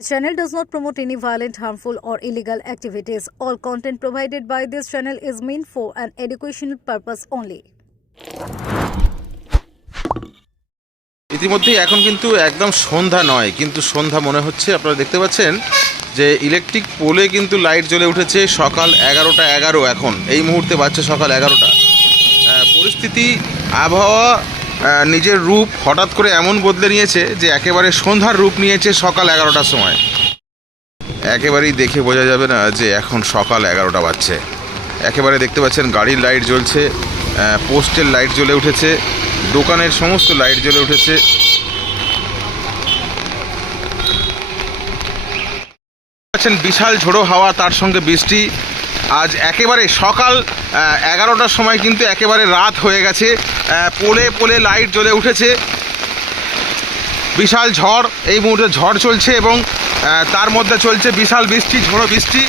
This channel does not promote any violent, harmful, or illegal activities. All content provided by this channel is meant for an educational purpose only. ইতিমধ্যেই এখন কিন্তু একদম সন্ধ্যা নয় কিন্তু সন্ধ্যা মনে হচ্ছে আপনারা দেখতে পাচ্ছেন যে ইলেকট্রিক পোলে কিন্তু লাইট জ্বলে উঠেছে সকাল এগারোটা এগারো এখন এই মুহূর্তে বাজছে সকাল এগারোটা পরিস্থিতি আবহাওয়া নিজের রূপ হঠাৎ করে এমন বদলে নিয়েছে যে একেবারে সন্ধ্যার রূপ নিয়েছে সকাল এগারোটার সময়। একেবারেই দেখে বোঝা যাবে না যে এখন সকাল এগারোটা বাজছে। একেবারে দেখতে পাচ্ছেন গাড়ির লাইট জ্বলছে পোস্টের লাইট জ্বলে উঠেছে, দোকানের সমস্ত লাইট জ্বলে উঠেছে। বিশাল ঝোড়ো হাওয়া, তার সঙ্গে বৃষ্টি আজ একেবারে সকাল এগারোটার সময় কিন্তু একেবারে রাত হয়ে গেছে। পোলে পোলে লাইট জ্বলে উঠেছে। বিশাল ঝড়, এই মুহূর্তে ঝড় চলছে এবং তার মধ্যে চলছে বিশাল বৃষ্টি, ঝোড়ো বৃষ্টি।